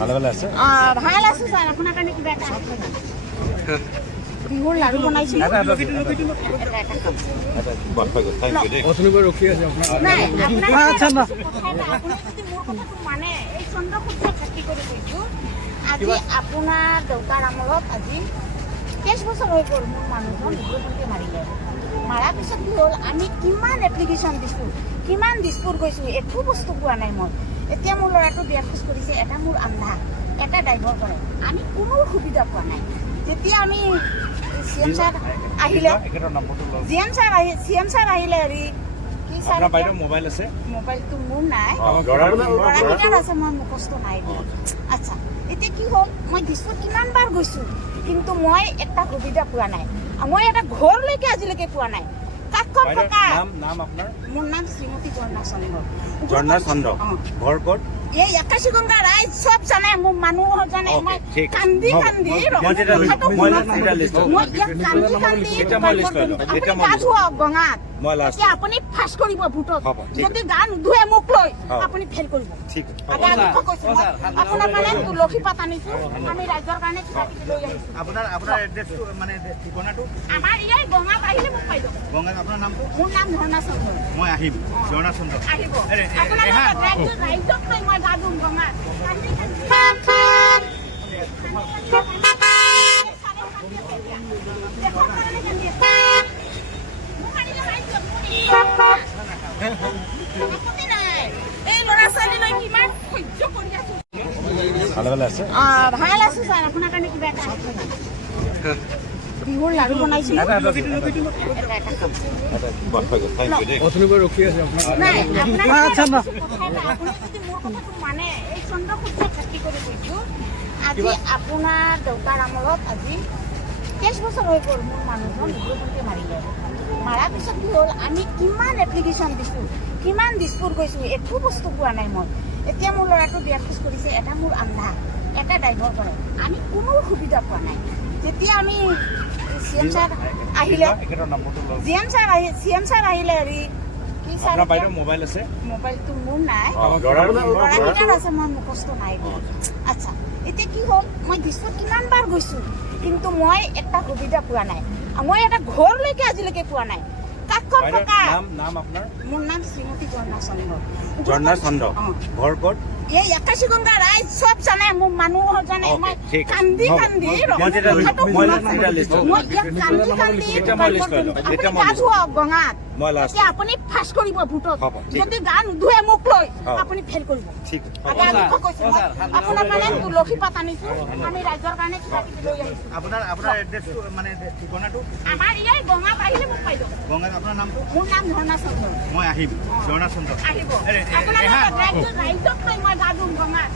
ভালে আছে ভাল আছে ছাৰ আপোনাৰ কাৰণে কিবা এটা বিহুৰ লাড়ু বনাইছিলোঁ নাই আপোনাক আপুনি যদি মোৰ কথাটো মানে এই চন্দ্ৰসূৰ্য খেতি কৰি কৈছোঁ আজি আপোনাৰ দেউতাৰ আমলত আজি 23 বছৰ হৈ গ'ল মোৰ মানুহজন বিহুপতি মাৰিলে মাৰাৰ পিছত কি হ'ল আমি কিমান এপ্লিকেশ্যন দিছোঁ কিমান দিছপুৰ গৈছোঁ একো বস্তু পোৱা নাই মই এতিয়া মোৰ ল'ৰাটো বিয়া খোজ কৰিছে এটা মোৰ আন্ধা এটা ড্ৰাইভাৰ কৰে আমি কোনো সুবিধা পোৱা নাই যেতিয়া আমি চিএম ছাৰ আহিলে চিএম ছাৰ আহিলে হেৰি কি ছাৰ মোবাইল আছে মোবাইলটো মোৰ নাই ল'ৰাকেইটাৰ আছে মই মুখস্থ নাই আচ্ছা এতিয়া কি হ'ল মই দিছপুৰ কিমানবাৰ গৈছোঁ কিন্তু মই এটা সুবিধা পোৱা নাই মই এটা ঘৰলৈকে আজিলৈকে পোৱা নাই কাকত থকা মোৰ নাম শ্ৰীমতী ঝৰ্ণা চন্দ্ৰ ঘৰ ক'ত এই আকাশী গংগা ৰাইজ চব জানে মোৰ মানুহ জানে মই কান্দি কান্দি গঙাত এতিয়া আপুনি ফাৰ্ষ্ট কৰিব ভোটত যদি গা নুধুৱে মোক লৈ আপুনি ফেল কৰিব আপোনাৰ কাৰণে তুলসী পাত আনিছোঁ আমি ৰাইজৰ কাৰণে কিবা কিবি লৈ আহিছোঁ আপোনাৰ এড্ৰেছটো মানে ঠিকনাটো আমাৰ ইয়াৰ গঙাত আহিলে মোক পাই যাব গঙাত আপোনাৰ নামটো মোৰ নাম ঝৰ্ণা চন্দ্ৰ মই আহিম ঝৰ্ণা চন্দ্ৰ আহিব আপোনাৰ ৰাইজক লৈ মই গা ধুম গঙাত এই ল'ৰা ছোৱালীলৈ কিমান সহ্য কৰি আছো ভালে আছে ভাল আছে ছাৰ আপোনাৰ কাৰণে কিবা এটা বিহুৰ লাড়ু বনাইছিলোঁ নাই আপোনাক আপুনি যদি মোৰ কথাটো মানে এই চন্দ্ৰসূৰ্য খেতি কৰি কৈছোঁ আজি আপোনাৰ দেউতাৰ আমলত আজি 23 বছৰ হৈ গ'ল মোৰ মানুহজন বিহুপতি মাৰিলে মাৰাৰ পিছত কি হ'ল আমি কিমান এপ্লিকেশ্যন দিছোঁ কিমান দিছপুৰ গৈছোঁ একো বস্তু পোৱা নাই মই এতিয়া মোৰ ল'ৰাটো বিয়া খোজ কৰিছে এটা মোৰ আন্ধা এটা ড্ৰাইভাৰ কৰে আমি কোনো সুবিধা পোৱা নাই যেতিয়া আমি চিএম ছাৰ আহিলে চিএম ছাৰ আহিলে হেৰি কি ছাৰ মোবাইল আছে মোবাইলটো মোৰ নাই ল'ৰাকেইটাৰ আছে মই মুখস্থ নাই আচ্ছা এতিয়া কি হ'ল মই দিছপুৰ কিমানবাৰ গৈছোঁ কিন্তু মই এটা সুবিধা পোৱা নাই মই এটা ঘৰলৈকে আজিলৈকে পোৱা নাই কাকত থকা মোৰ নাম শ্ৰীমতী ঝৰ্ণা চন্দ্ৰ ঘৰ ক'ত এই আকাশী গংগা ৰাইজ চব জানে মোৰ মানুহ জানে মই কান্দি কান্দি গঙাত এতিয়া আপুনি ফাৰ্ষ্ট কৰিব ভোটত যদি গা নুধুৱে মোক লৈ আপুনি ফেল কৰিব আপোনাৰ কাৰণে তুলসী পাত আনিছোঁ আমি ৰাইজৰ কাৰণে কিবা কিবি লৈ আহিছোঁ আপোনাৰ এড্ৰেছটো মানে ঠিকনাটো আমাৰ ইয়াৰ গঙাত আহিলে মোক পাই যাব গঙাত আপোনাৰ নামটো মোৰ নাম ঝৰ্ণা চন্দ্ৰ মই আহিম ঝৰ্ণা চন্দ্ৰ আহিব আপোনাৰ ৰাইজক লৈ মই গা ধুম গঙাত